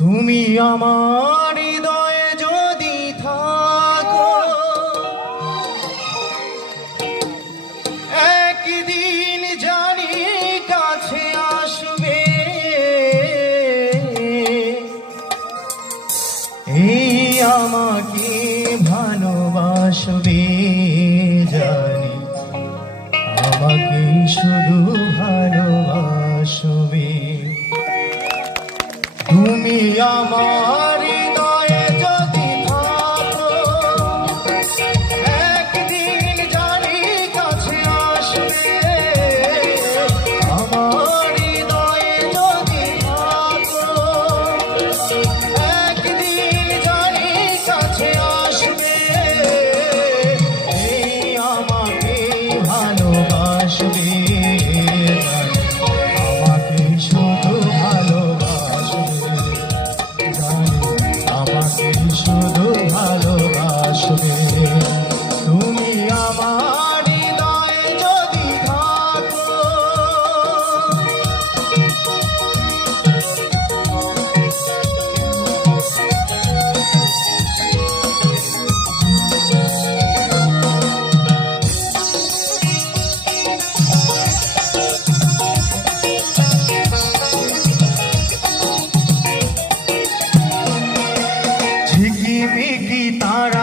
তুমি আমার হৃদয়ে যদি থাকো, একদিন জানি কাছে আসবে। এই আমাকে ভালোবাসবে জানি, আমাকে শুধু ভালোবাসবে। তুমি আমার হৃদয়ে যদি থাকো, একদিন জানি কাছে আসবে। আমার হৃদয়ে যদি থাকো, একদিন জানি কাছে আসবে। এই আমাকে ভালোবাসবে, আমাকে শুধু ভালোবাসবে, আমাকে শুধু ভালোবাসবে। তুমি আমার হৃদয়ে যদি থাকো। ঝিকিমিকি তারা